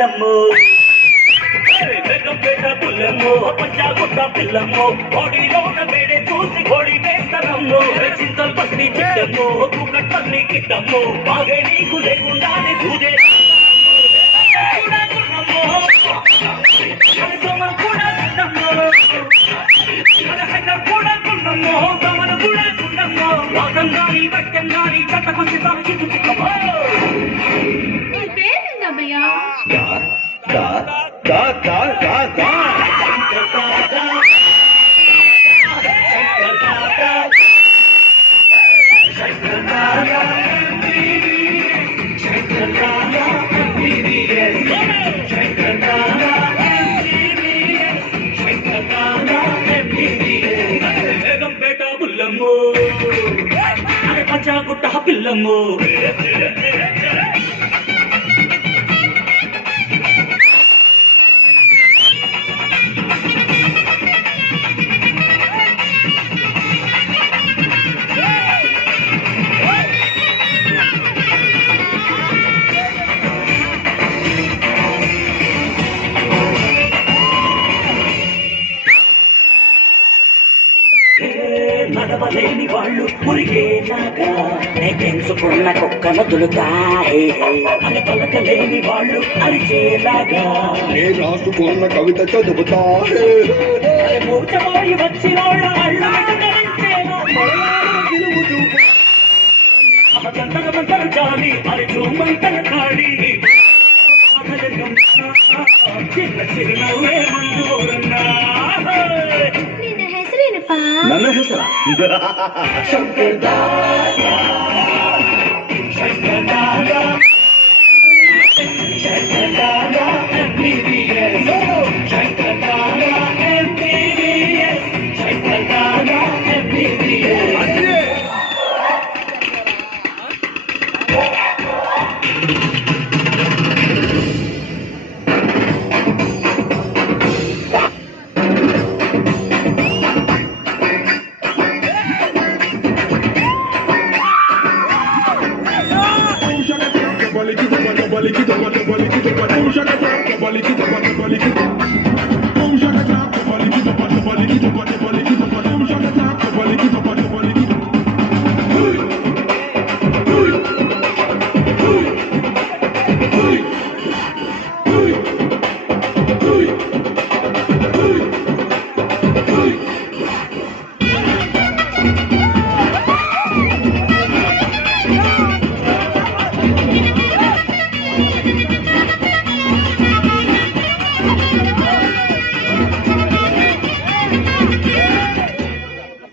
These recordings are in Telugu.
పిల్లమ్మో బేగంపేట పుల్లమ్మో పంచాగుట్ట పిల్లమ్మో కోడిలోన వేడే చూసి కోడి వేస్తనమ్మో చింతలు పత్తి చిట్టమ్మో కుక్కట్పల్లి కిట్టమ్మో బాగే నీకు లేకుండానే దూదే పంచాగుట్ట పిల్లమ్మో నడవలేని వాళ్ళు మురిగేలాగా తెలుసుకున్న కుక్కను దులుతాయి అని పలకలేని వాళ్ళు అరిచేలాగా రాసుకున్న కవిత చదువుతా మూర్చబోయి వచ్చిన మంటలు చాలి అది చూమంటల కాడి చిన్న చిరునవ్వే మందున్నా ನನ್ನ ಹೆಸರ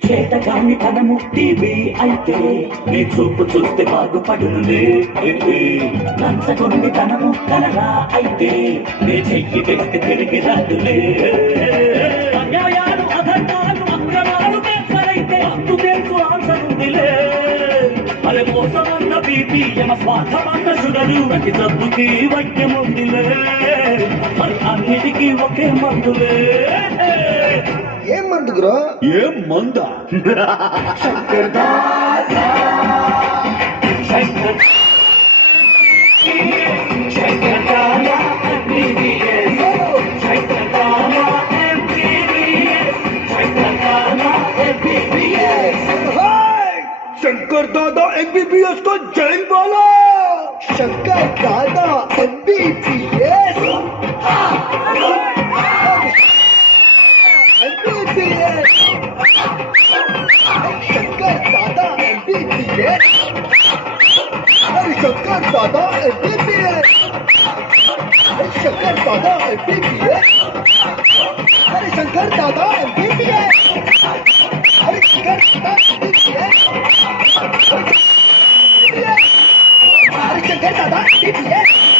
చేతగాని తనము టీవీ అయితే నీ చూపు చూస్తే బాగుపడునులే నంచగొండి తనము కలరా అయితే నీ చెయ్యి తెస్తే తిరిగి రాదులే అన్యాయాలు అధర్మాలు అక్రమాలు పేర్చరైతే అందు తెలుసు ఆన్సరుందిలే అరే మోసమన్న బీపీ యమ స్వార్థమన్న షుగరు ప్రతి జబ్బుకి వైద్యముందిలే మరి అన్నిటికీ ఒకే మందులే ఏం మందు గురు ఏం మందా Shankar Dada Shankar Shankar Dada MBBS Shankar Dada MBBS Shankar Dada MBBS Shankar दादा एमबीबीएस को जय बोलो शंकर दादा एमबीबीएस एमबीबीएस शंकर दादा एमबीबीएस अरे शंकर दादा एमबीबीएस शंकर दादा एमबीबीएस अरे शंकर दादा एमबीबीएस अरे शंकर दादा एमबीबीएस अरे शंकर दादा एमबीबीएस